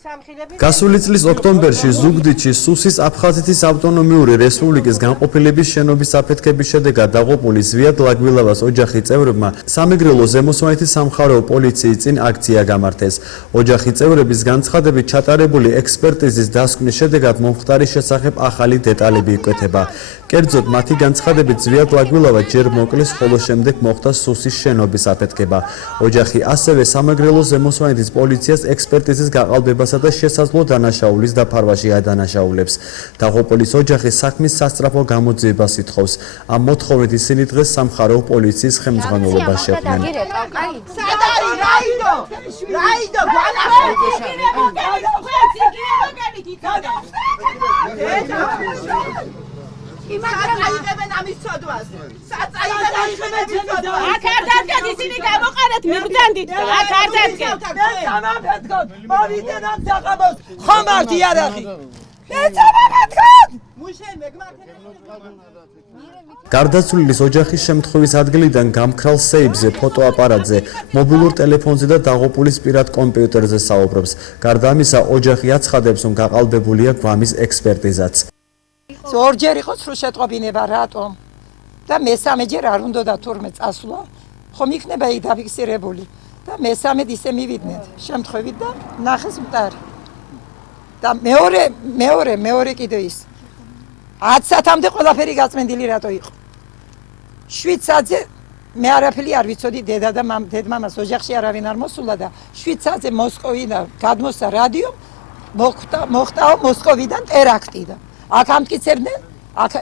გასული წლის ოქტომბერში ზუგდიდში სუსის აფხაზეთის ავტონომიური რესპუბლიკის განყოფილების შენობის აფეთქების შედეგად დაღუპული ზვიად ლაგვილავას ოჯახის წევრებმა სამეგრელო ზემოსვანეთის სამხარეო პოლიციის წინ აქცია გამართეს. ოჯახის წევრების განცხადებით ჩატარებული ექსპერტიზის დასკვნის შედეგად მომხდარის შესახებ ახალი დეტალები იკვეთება. კერძოდ, მათი განცხადებით ზვიად ლაგვილავა ჯერ მოკლეს, ხოლო შემდეგ მოხდა სუსის შენობის აფეთქება. ოჯახი ასევე სამეგრელო ზემოსვანეთის პოლიციას ექსპერტიზის გაყალბებასა და შესაძლო დანაშაულის დაფარვაში ადანაშაულებს. დაღუპულის ოჯახი საქმის სასწრაფო გამოძიებას ითხოვს. ამ მოთხოვნით ისინი დღეს სამხარეო პოლიციის ხელმძღვანელობას შეხვდნენ. გარდაცვლილის ოჯახის შემთხვევის ადგილიდან გამქრალ სეიფზე, ფოტოაპარატზე, მობილურ ტელეფონზე და დაღუპულის პირად კომპიუტერზე საუბრობს. გარდა ამისა, ოჯახი აცხადებს, რომ გაყალბებულია გვამის ექსპერტიზაც. ორჯერ იყო სრულშეტყობინება, რატომ? და მესამეჯერ არ უნდა თურმე წასვლა, ხომ იქნება იქ დაფიქსირებული და მესამედ ისე მივიდნენ შემთხვევით და ნახეს მტარი. და მეორე კიდე ის 10 საათამდე ყველაფერი გაწმენდილი რატო იყო? 7 საათზე მე არაფერი არ ვიცოდი, დედა და დედმამას ოჯახში არავინ არ მოსულა და 7 საათზე მოსკოვიდან გადმოსცა რადიო, მოხდაო მოსკოვიდან ტერაქტი და აქ ამტკიცებდნენ, აქ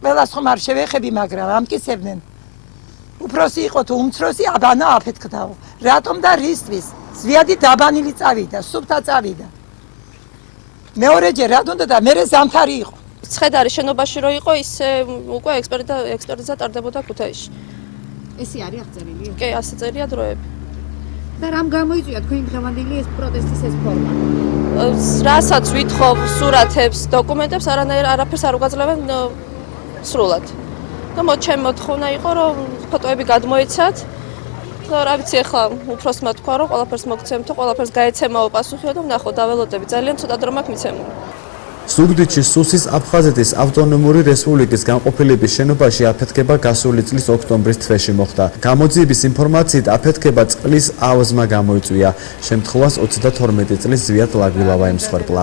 ყველას ხომ არ შევეხები, მაგრამ ამტკიცებდნენ. უფროსი იყო თუ უმცროსი, აბანა აფეთქდაო. რატომ და რისთვის? ზვიადი დაბანილი წავიდა, სუფთა წავიდა. მეორეჯერ რა უნდა და მერე ზამთარი იყო. ცხედარი შენობაში რო იყო, ისე უკვე ექსპერტიზა ტარდებოდა ქუთაისში. ესე არის აღწერილი? კი, ასე წერია დროები. და რამ გამოიწვია თქვენი დღევანდელი ეს პროტესტის ეს ფორმა? რასაც ვითხოვ სურათებს, დოკუმენტებს, არაფერს არ უგაძლევენ სრულად. და ჩემი მოთხოვნა იყო, რომ ფოტოები გადმოიცათ. და რა ვიცი, ახლა უფროსმა თქვა, რომ ყველაფერს მოგცემთო, ყველაფერს გაეცემაო პასუხიო და ვნახო, დაველოდები. ძალიან ცოტა დრო მაქვს მიცემული. ზუგდიდში სუსის აფხაზეთის ავტონომიური რესპუბლიკის განყოფილების შენობაში აფეთქება გასული წლის ოქტომბრის თვეში მოხდა. გამოძიების ინფორმაციით აფეთქება წყლის ავზმა გამოიწვია. შემთხვევას 32 წლის ზვიად ლაგვილავა ემსხვერპლა.